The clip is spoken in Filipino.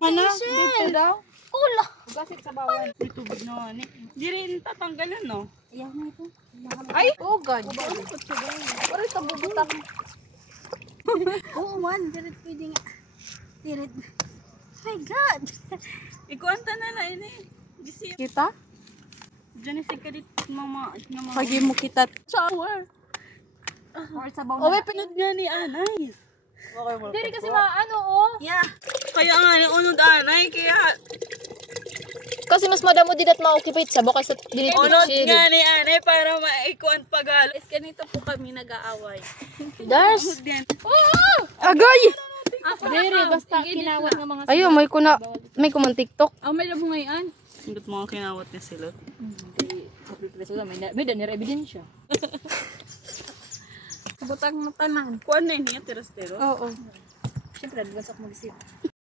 Ano? Dito daw? Kula. Hugasit sa bawal. May tubig na wani. Di rin tatanggalan, no? Iyaw na ito. Ay! Oh God. Pare sa bubutak. Oo man, diret pwede nga. Diret. My God. Ikuanta na lang ini. Gisi. Kita? Diyan si kadit mama. Pagi mo kita. Shower. Or sa bawal. Oh, may pinod nga ni Anay. Diri kasi ano oh. Yeah. Kaya nga ni unod Anay, kaya Kasi mas madamo din at ma-occupy sa bukay sa dinit unod nga ni Anay para maikuan pagal. Ganito po kami nag-aaway. Dars! Unod yan. Agay! Diri basta kinawat ng mga. Ayo, may kumang TikTok. Oh, may labo ngayon. Hanggat mga kinawat niya sila. May danir ebidensya. Butang na tanan. Kuan na niya, terastero. Oo. Siyempre, advance ako mag-isip.